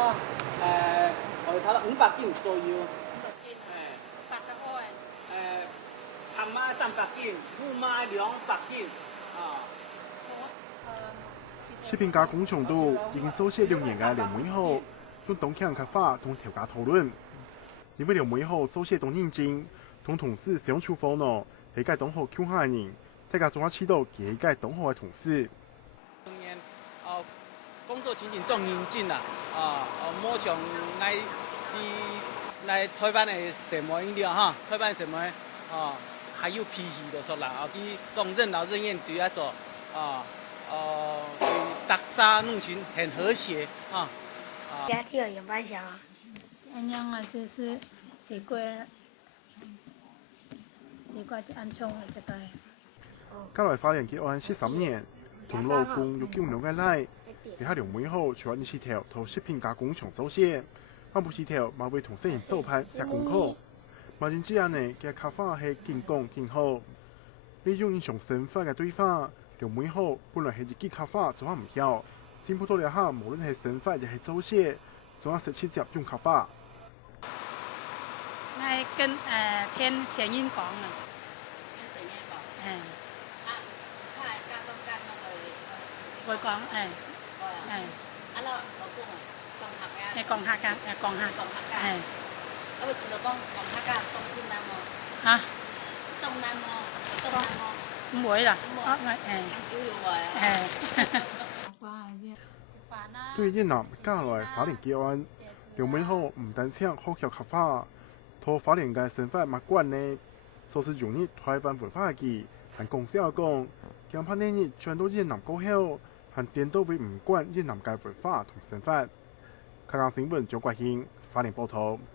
到后头500斤左右。蛤蟆300斤，木马200斤啊。食品加工厂都已经做些2年嘅刘梅后，用东强开发同调价讨论。因为刘梅后做些东认真，同同事相处火闹，係介當好溝下嘅人，再加中下知道佢介當好嘅同事。今年工作情形都認真啦，冇像來台灣嘅什麼飲料哈，台灣什麼還有脾氣就說啦，佢講任勞任怨對佢做大家弄群很和諧啊。家庭有班小。安樣啊，就是習慣安充啊，這個。加來花蓮結案13年，同老公有9年嘅奶，佢喺劉梅後除咗呢條同食品加工廠做些，還不是條馬為同世人做派寫功課。馬俊之下呢，嘅咖啡係健康健好，利用英雄身份嘅對話，劉梅後本來係自己咖啡做下唔曉，先普到了下無論係身份亦係做些，仲有17隻用咖啡。係跟聽聲音講啊。聽聲音講。佢係加工加工會講老公啊，講客㗎。我會知道講客家東南喎。嚇？東南喎。唔會啦。對越南加來花蓮結案，劉梅後唔單止好學咖啡，同花蓮嘅身份冇關呢，就是融入台灣文化嘅，和公司講，強怕呢日轉到越南過後，和顛倒會唔慣越南嘅文化同身份。香港新聞張國興，花蓮報道。